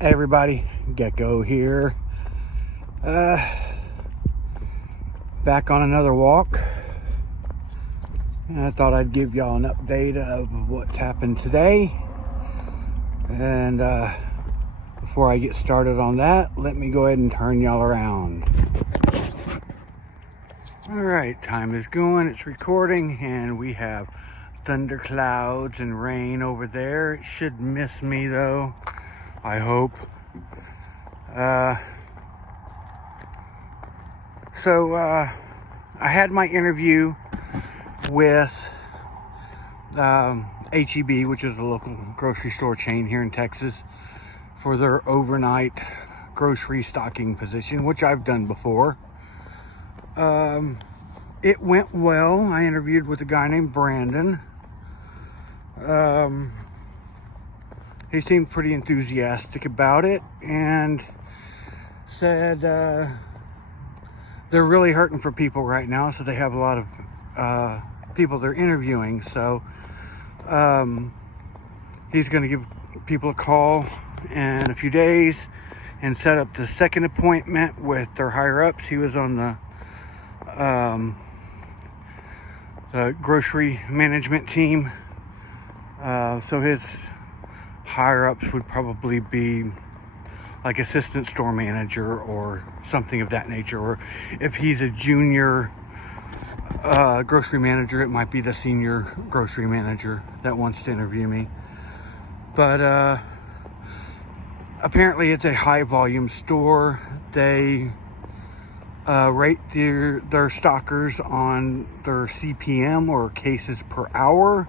Hey everybody, Gecko here. Back on another walk. And I thought I'd give y'all an update of what's happened today. And before I get started on that, let me go ahead and turn y'all around. Alright, time is going, it's recording, and we have thunderclouds and rain over there. It should miss me though, I hope. So I had my interview with HEB, which is the local grocery store chain here in Texas, for their overnight grocery stocking position, which I've done before. It went well. I interviewed with a guy named Brandon. He seemed pretty enthusiastic about it and said they're really hurting for people right now, so they have a lot of people they're interviewing. So he's going to give people a call in a few days and set up the second appointment with their higher ups. He was on the grocery management team, so his higher ups would probably be like assistant store manager or something of that nature, or if he's a junior grocery manager, it might be the senior grocery manager that wants to interview me. But apparently it's a high volume store. They rate their stockers on their CPM, or cases per hour.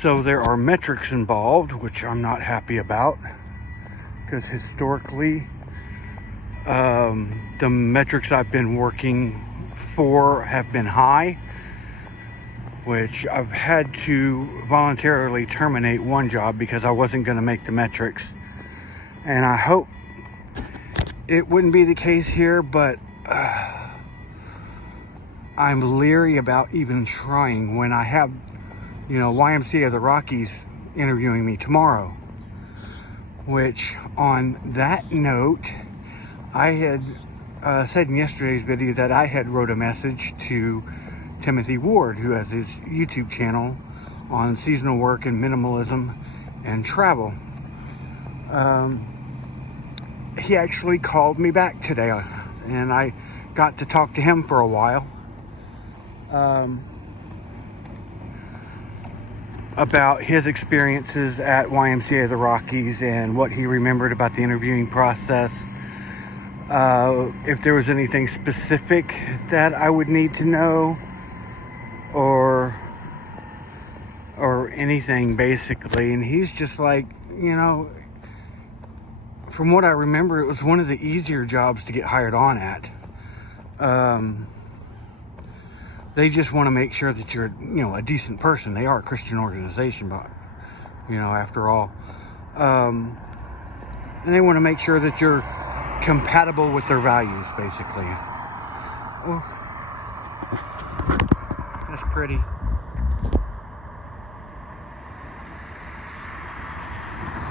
So there are metrics involved, which I'm not happy about, because historically the metrics I've been working for have been high, which I've had to voluntarily terminate one job because I wasn't going to make the metrics. And I hope it wouldn't be the case here, but I'm leery about even trying when I have, YMCA of the Rockies interviewing me tomorrow. Which, on that note, I had said in yesterday's video that I had wrote a message to Timothy Ward, who has his YouTube channel on seasonal work and minimalism and travel. He actually called me back today, and I got to talk to him for a while about his experiences at YMCA of the Rockies and what he remembered about the interviewing process. If there was anything specific that I would need to know, or anything basically. And he's just like, from what I remember, it was one of the easier jobs to get hired on at. They just want to make sure that you're, a decent person. They are a Christian organization, but, after all. And they want to make sure that you're compatible with their values, basically. Oh, that's pretty.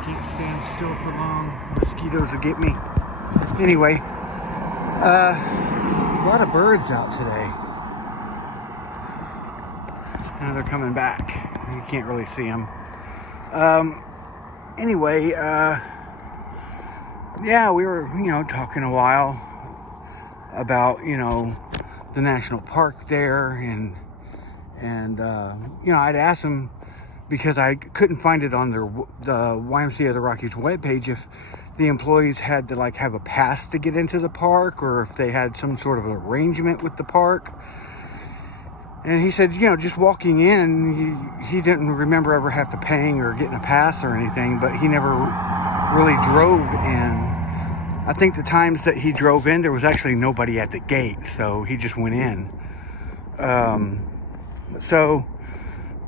Can't stand still for long. Mosquitoes will get me. Anyway, a lot of birds out today. Now they're coming back. You can't really see them. Anyway, yeah, we were, talking a while about, the national park there, and I'd asked him, because I couldn't find it on the YMCA of the Rockies webpage, if the employees had to have a pass to get into the park, or if they had some sort of arrangement with the park. And he said, just walking in, he didn't remember ever have to paying or getting a pass or anything, but he never really drove in. I think the times that he drove in, there was actually nobody at the gate, so he just went in. So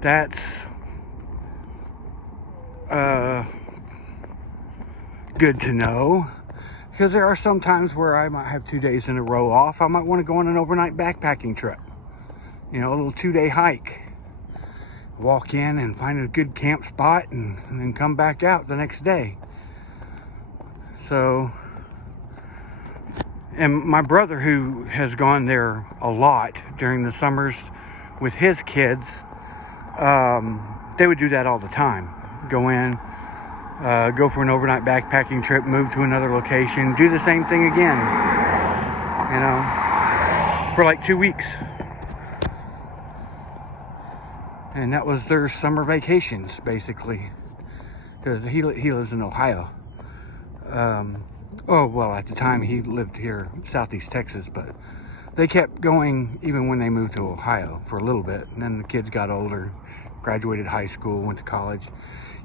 that's good to know, because there are some times where I might have 2 days in a row off. I might want to go on an overnight backpacking trip. A little 2-day hike. Walk in and find a good camp spot and then come back out the next day. So, and my brother, who has gone there a lot during the summers with his kids, they would do that all the time. Go in, go for an overnight backpacking trip, move to another location, do the same thing again, you know, for like 2 weeks. And that was their summer vacations, basically, because he lives in Ohio. Oh, well, at the time he lived here, Southeast Texas, but they kept going even when they moved to Ohio for a little bit. And then the kids got older, graduated high school, went to college.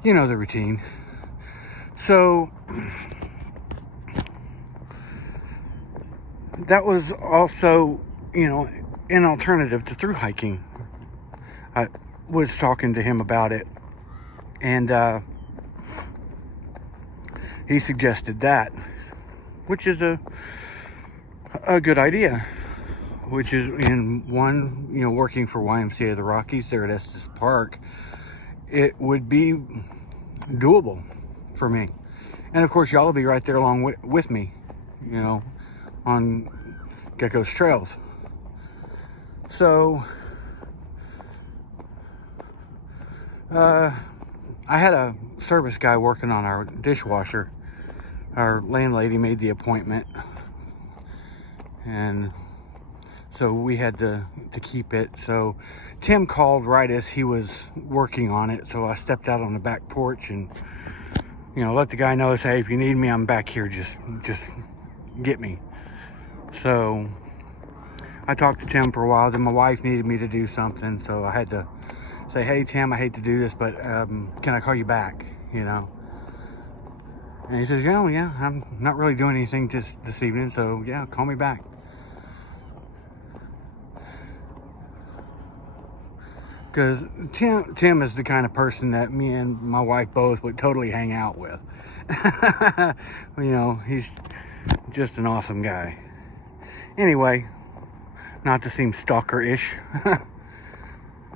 You know the routine. So that was also, you know, an alternative to thru hiking. I was talking to him about it, and he suggested that, which is a good idea, which is in one, you know, working for YMCA of the Rockies there at Estes Park, it would be doable for me. And of course, y'all will be right there along with me, you know, on Gecko's trails. So, I had a service guy working on our dishwasher. Our landlady made the appointment, and so we had to keep it. So Tim called right as he was working on it, so I stepped out on the back porch and, you know, let the guy know, hey, if you need me, I'm back here, just get me. So I talked to Tim for a while. Then my wife needed me to do something, so I had to say, hey Tim, I hate to do this, but can I call you back, you know? And he says, yeah, I'm not really doing anything this evening, so yeah, call me back. Because Tim is the kind of person that me and my wife both would totally hang out with. You know, he's just an awesome guy. Anyway, not to seem stalker-ish.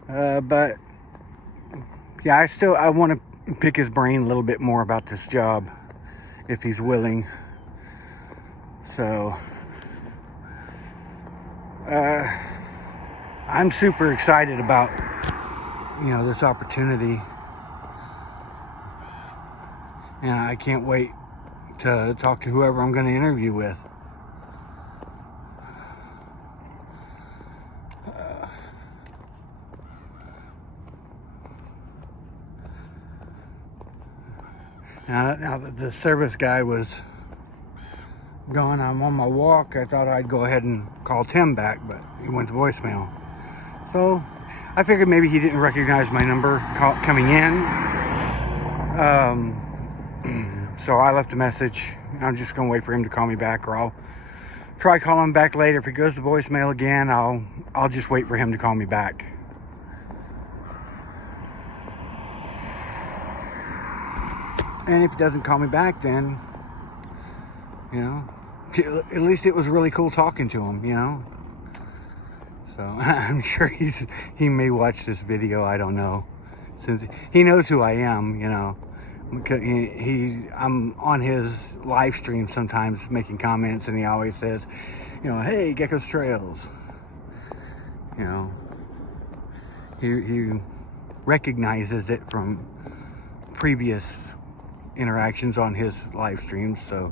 But yeah, I want to pick his brain a little bit more about this job, if he's willing. So, I'm super excited about, you know, this opportunity, and I can't wait to talk to whoever I'm going to interview with. Now that the service guy was gone, I'm on my walk. I thought I'd go ahead and call Tim back, but he went to voicemail. So I figured maybe he didn't recognize my number coming in. So I left a message. I'm just going to wait for him to call me back, or I'll try calling him back later. If he goes to voicemail again, I'll just wait for him to call me back. And if he doesn't call me back, then, you know, at least it was really cool talking to him, you know. So I'm sure he may watch this video. I don't know, since he knows who I am, you know. I'm on his live stream sometimes making comments, and he always says, you know, hey, Gecko's Trails. You know, he recognizes it from previous interactions on his live streams, so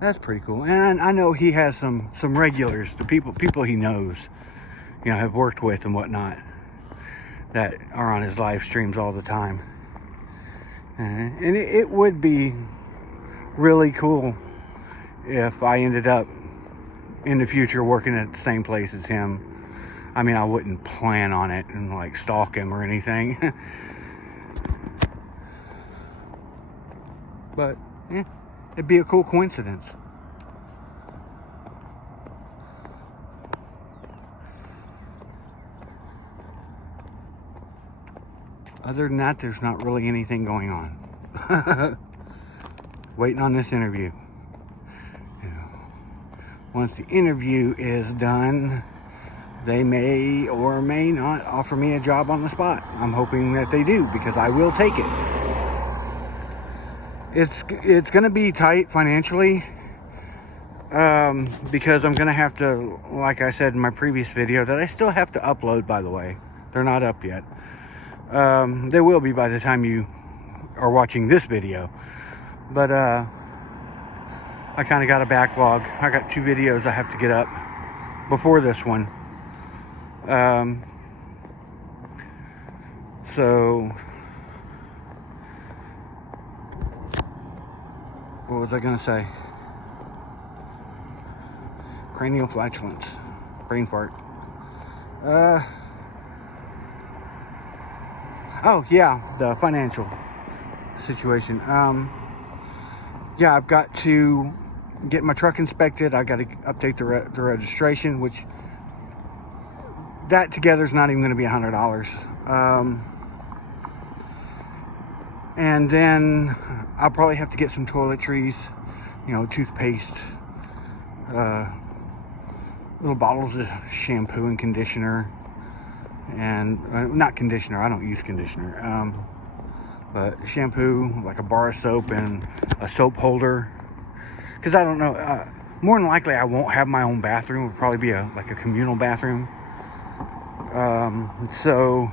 that's pretty cool. And I know he has some regulars, the people he knows, you know, have worked with and whatnot, that are on his live streams all the time. And it would be really cool if I ended up in the future working at the same place as him. I mean, I wouldn't plan on it and like stalk him or anything. But yeah, it'd be a cool coincidence. Other than that, there's not really anything going on. Waiting on this interview. You know, once the interview is done, they may or may not offer me a job on the spot. I'm hoping that they do, because I will take it. It's gonna be tight financially, because I'm gonna have to, like I said in my previous video, that I still have to upload, by the way. They're not up yet. They will be by the time you are watching this video. But I kind of got a backlog. I got 2 videos I have to get up before this one. So what was I gonna say? Cranial flatulence, brain fart. Oh yeah, the financial situation. Yeah, I've got to get my truck inspected. I got to update the registration, which that together is not even going to be $100. And then I'll probably have to get some toiletries, toothpaste, little bottles of shampoo and conditioner, and not conditioner, I don't use conditioner, but shampoo, like a bar of soap and a soap holder, because I don't know, more than likely I won't have my own bathroom. It'll probably be like a communal bathroom. So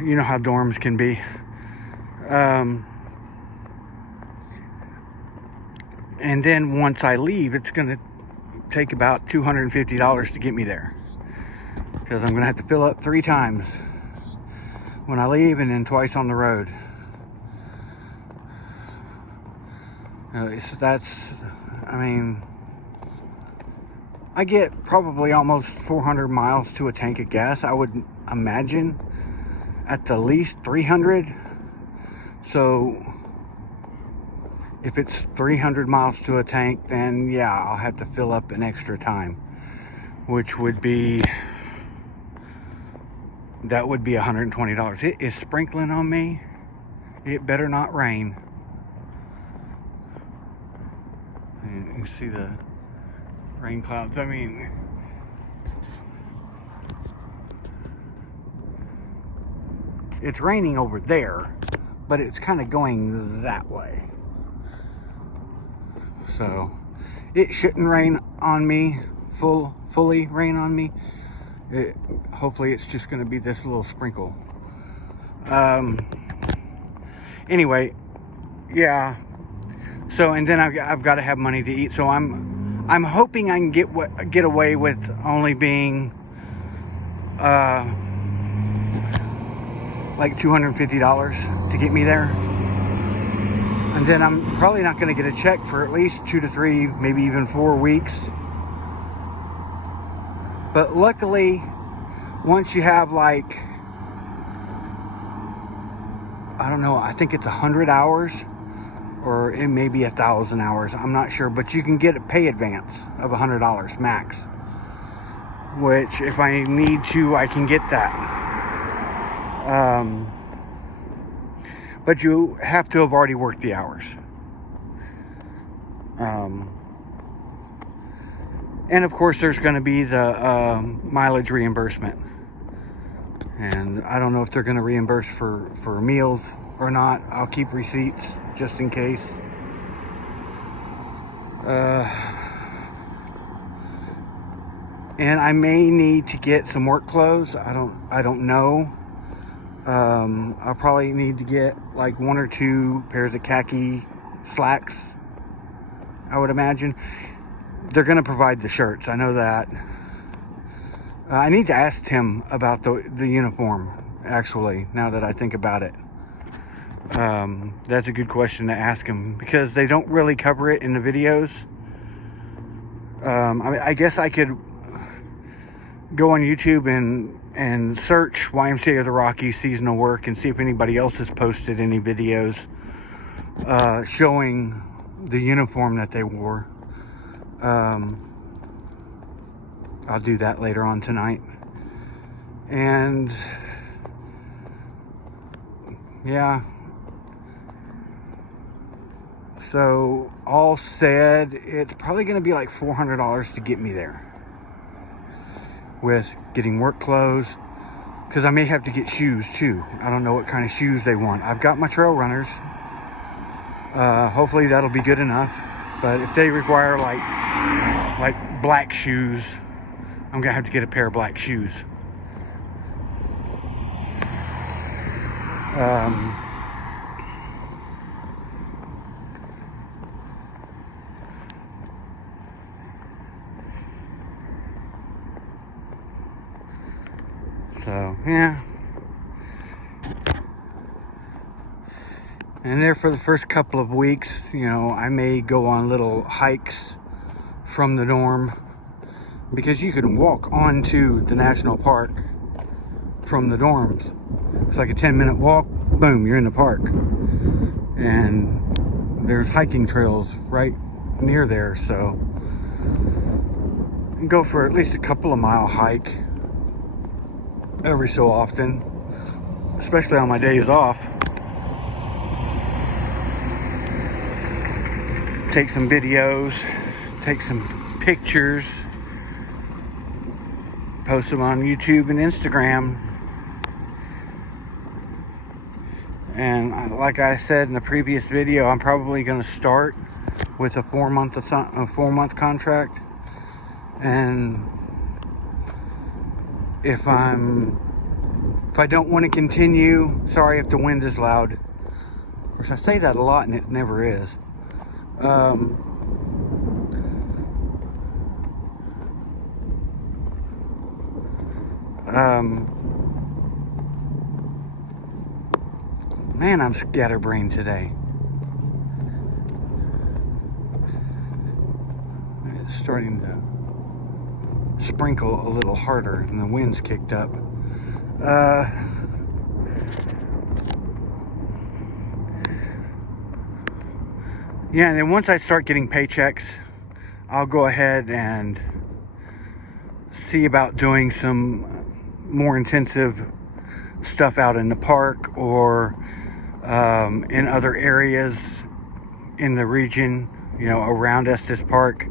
you know how dorms can be. And then once I leave, it's going to take about $250 to get me there, because I'm going to have to fill up 3 times when I leave and then twice on the road. I get probably almost 400 miles to a tank of gas. I would imagine at the least 300. So if it's 300 miles to a tank, then yeah, I'll have to fill up an extra time, which would be $120. It is sprinkling on me. It better not rain. And you see the rain clouds. It's raining over there, but it's kind of going that way. So it shouldn't rain on me, fully rain on me. Hopefully it's just going to be this little sprinkle. Anyway, yeah. So, and then I've got to have money to eat. So I'm hoping I can get away with only being like $250 to get me there. And then I'm probably not going to get a check for at least 2 to 3, maybe even 4 weeks. But luckily, once you have like, I don't know, I think it's 100 hours, or it may be 1,000 hours. I'm not sure, but you can get a pay advance of $100 max, which if I need to, I can get that. But you have to have already worked the hours. And of course, there's going to be the mileage reimbursement. And I don't know if they're going to reimburse for meals or not. I'll keep receipts just in case. And I may need to get some work clothes. I don't know. I'll probably need to get like 1 or 2 pairs of khaki slacks, I would imagine. They're going to provide the shirts, I know that. I need to ask Tim about the uniform, actually, now that I think about it. That's a good question to ask him, because they don't really cover it in the videos. I guess I could go on YouTube and search YMCA of the Rockies seasonal work and see if anybody else has posted any videos showing the uniform that they wore. I'll do that later on tonight. And yeah, so all said, it's probably going to be like $400 to get me there, with getting work clothes, because I may have to get shoes too. I don't know what kind of shoes they want. I've got my trail runners, Hopefully that'll be good enough. But if they require like black shoes, I'm gonna have to get a pair of black shoes. So yeah. And there for the first couple of weeks, you know, I may go on little hikes from the dorm, because you can walk onto the national park from the dorms. It's like a 10-minute walk, boom, you're in the park. And there's hiking trails right near there, so you can go for at least a couple of mile hike every so often, especially on my days off. Take some videos, take some pictures, post them on YouTube and Instagram. And like I said in the previous video, I'm probably going to start with a 4-month contract. And if I don't want to continue, sorry if the wind is loud. Of course, I say that a lot and it never is. Man, I'm scatterbrained today. It's starting to sprinkle a little harder and the wind's kicked up. Yeah, and then once I start getting paychecks, I'll go ahead and see about doing some more intensive stuff out in the park or in other areas in the region, you know, around Estes Park.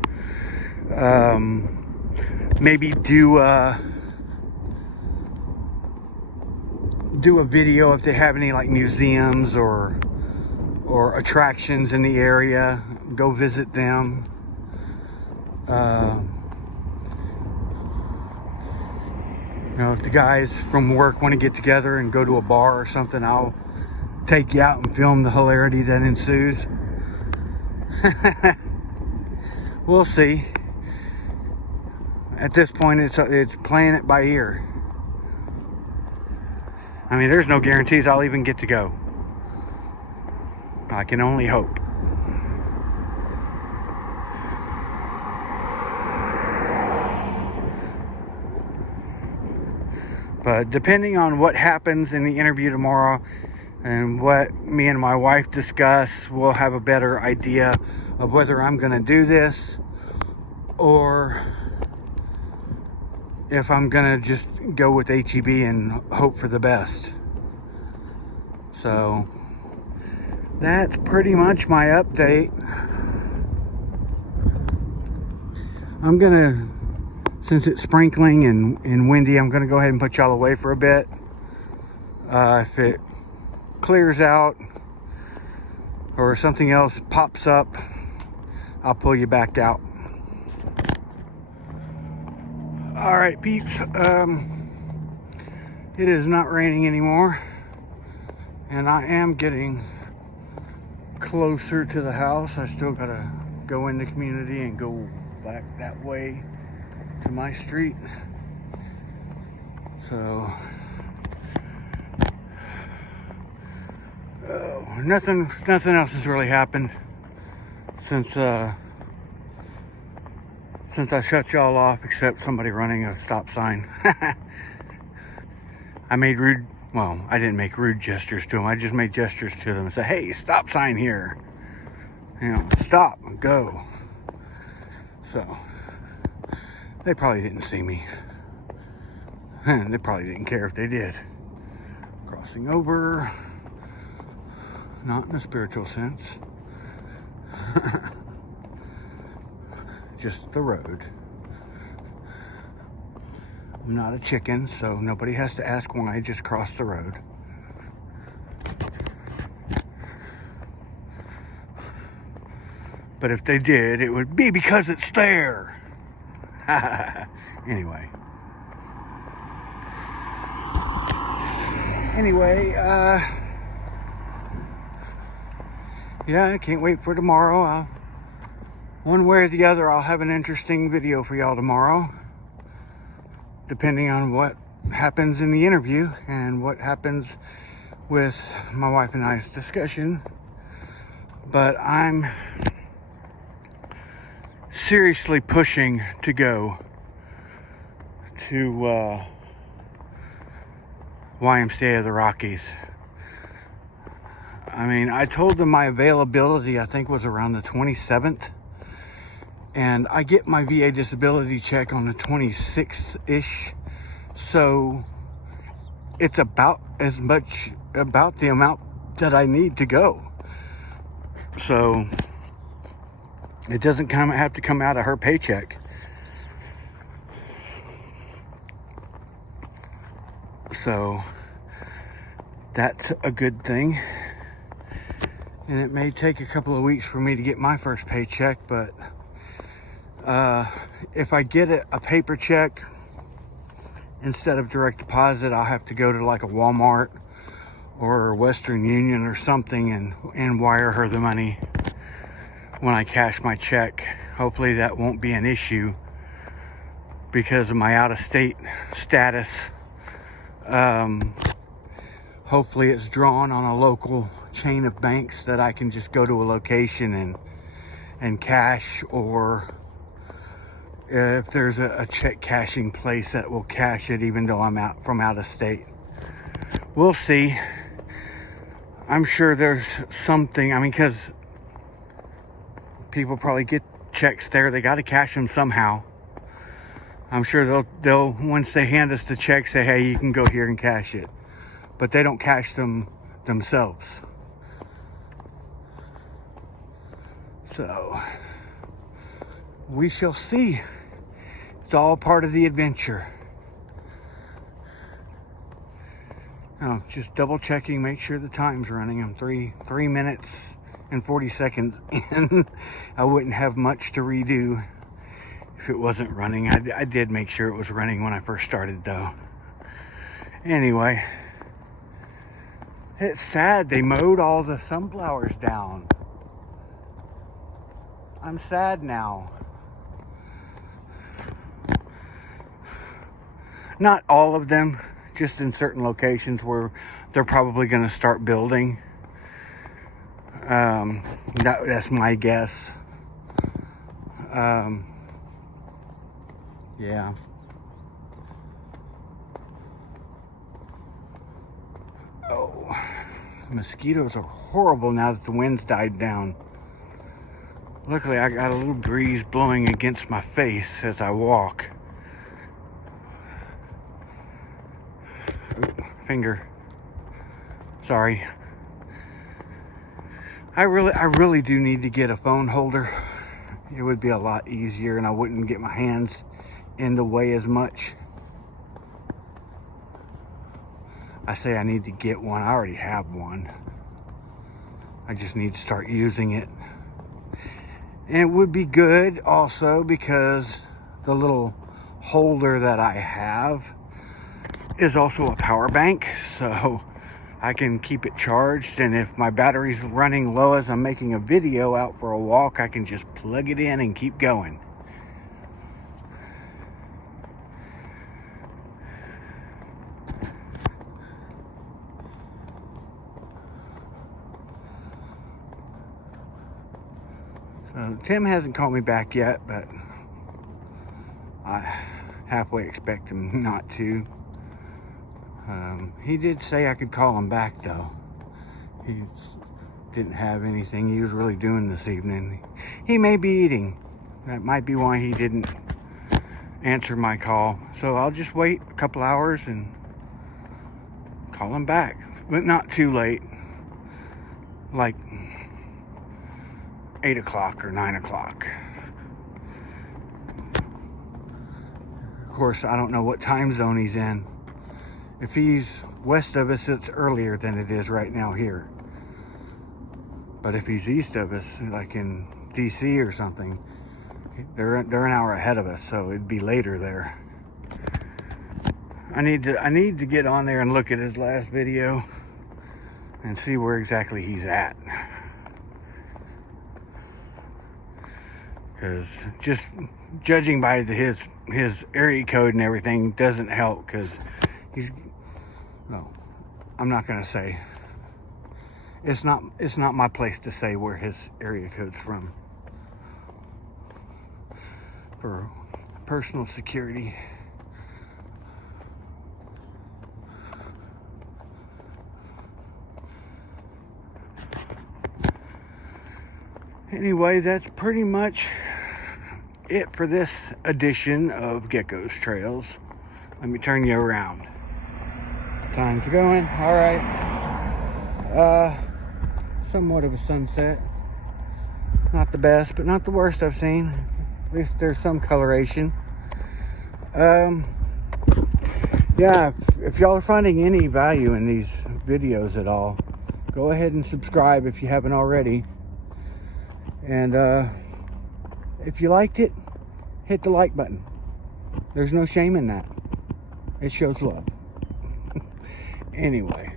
Maybe do a video if they have any like museums or attractions in the area. Go visit them. You know, if the guys from work want to get together and go to a bar or something, I'll take you out and film the hilarity that ensues. We'll see. At this point, it's playing it by ear. I mean, there's no guarantees I'll even get to go. I can only hope. But depending on what happens in the interview tomorrow and what me and my wife discuss, we'll have a better idea of whether I'm going to do this or if I'm going to just go with HEB and hope for the best. So that's pretty much my update. I'm going to, since it's sprinkling and windy, I'm going to go ahead and put y'all away for a bit. If it clears out or something else pops up, I'll pull you back out. All right, peeps. It is not raining anymore, and I am getting closer to the house. I still got to go in the community and go back that way to my street. So nothing else has really happened since I shut y'all off, except somebody running a stop sign. I didn't make rude gestures to them. I just made gestures to them and said, hey, stop sign here. You know, stop, go. So they probably didn't see me. They probably didn't care if they did. Crossing over. Not in a spiritual sense. Just the road. I'm not a chicken, so nobody has to ask why I just crossed the road. But if they did, it would be because it's there. Anyway. Yeah, I can't wait for tomorrow. One way or the other, I'll have an interesting video for y'all tomorrow, depending on what happens in the interview and what happens with my wife and I's discussion. But I'm seriously pushing to go to YMCA of the Rockies. I mean, I told them my availability, I think, was around the 27th. And I get my VA disability check on the 26th-ish. So it's about as much about the amount that I need to go. So it doesn't have to come out of her paycheck. So that's a good thing. And it may take a couple of weeks for me to get my first paycheck, but if I get a paper check instead of direct deposit, I'll have to go to like a Walmart or Western Union or something and wire her the money when I cash my check. Hopefully that won't be an issue because of my out-of-state status. Hopefully it's drawn on a local chain of banks that I can just go to a location and cash, or if there's a check cashing place that will cash it even though I'm out of state. We'll see. I'm sure there's something, I mean, because people probably get checks there, they got to cash them somehow. I'm sure they'll once they hand us the check, say, hey, you can go here and cash it. But they don't cash them themselves. So we shall see. It's all part of the adventure. Oh, just double checking, make sure the time's running. I'm 3 minutes and 40 seconds in. I wouldn't have much to redo if it wasn't running. I did make sure it was running when I first started though. Anyway, it's sad they mowed all the sunflowers down. I'm sad now. Not all of them, just in certain locations where they're probably going to start building. That's my guess. Yeah. Oh, mosquitoes are horrible now that the wind's died down. Luckily, I got a little breeze blowing against my face as I walk. Ooh, finger. Sorry. I really do need to get a phone holder. It would be a lot easier and I wouldn't get my hands in the way as much. I say I need to get one. I already have one. I just need to start using it. And it would be good also because the little holder that I have is also a power bank, so I can keep it charged, and if my battery's running low as I'm making a video out for a walk, I can just plug it in and keep going. So Tim hasn't called me back yet, but I halfway expect him not to. He did say I could call him back though. He didn't have anything he was really doing this evening. He may be eating. That might be why he didn't answer my call. So I'll just wait a couple hours and call him back, but not too late. Like 8 o'clock or 9 o'clock. Of course, I don't know what time zone he's in. If he's west of us, it's earlier than it is right now here. But if he's east of us, like in DC or something. They're an hour ahead of us, so it'd be later there. I need to get on there and look at his last video and see where exactly he's at. Because just judging by his area code and everything doesn't help, because I'm not gonna say. It's not my place to say where his area code's from for personal security. Anyway, that's pretty much it for this edition of Gecko's Trails. Let me turn you around. Time's going. All right. Somewhat of a sunset. Not the best, but not the worst I've seen. At least there's some coloration. Yeah, if y'all are finding any value in these videos at all, go ahead and subscribe if you haven't already. And if you liked it, hit the like button. There's no shame in that. It shows love. Anyway,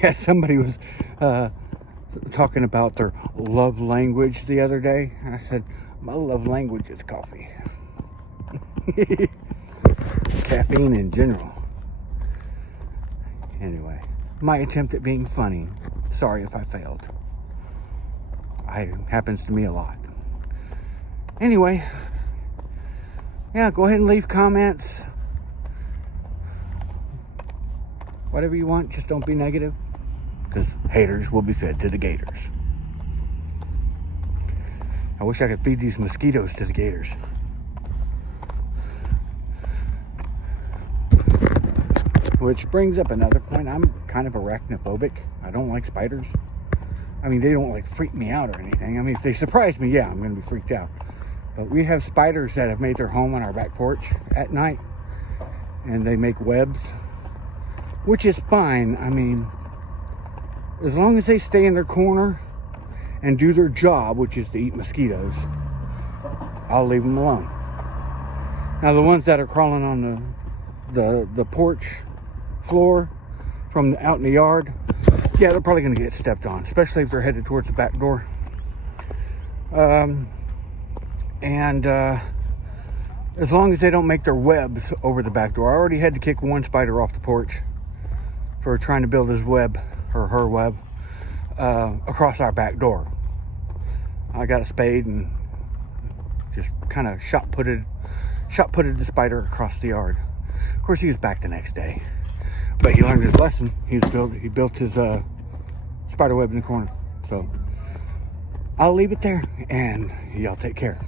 yeah, somebody was talking about their love language the other day. I said, my love language is coffee. Caffeine in general. Anyway, my attempt at being funny. Sorry if I failed. It happens to me a lot. Anyway, yeah, go ahead and leave comments. Whatever you want, just don't be negative, because haters will be fed to the gators. I wish I could feed these mosquitoes to the gators. Which brings up another point. I'm kind of arachnophobic. I don't like spiders. I mean, they don't like freak me out or anything. I mean, if they surprise me, yeah, I'm going to be freaked out. But we have spiders that have made their home on our back porch at night. And they make webs, which is fine. I mean, as long as they stay in their corner and do their job, which is to eat mosquitoes, I'll leave them alone. Now, the ones that are crawling on the porch floor from out in the yard, yeah, they're probably going to get stepped on, especially if they're headed towards the back door. And as long as they don't make their webs over the back door. I already had to kick one spider off the porch for trying to build his web, or her web, across our back door. I got a spade and just kind of shot putted the spider across the yard. Of course, he was back the next day, but he learned his lesson. He built his spider web in the corner. So I'll leave it there, and y'all take care.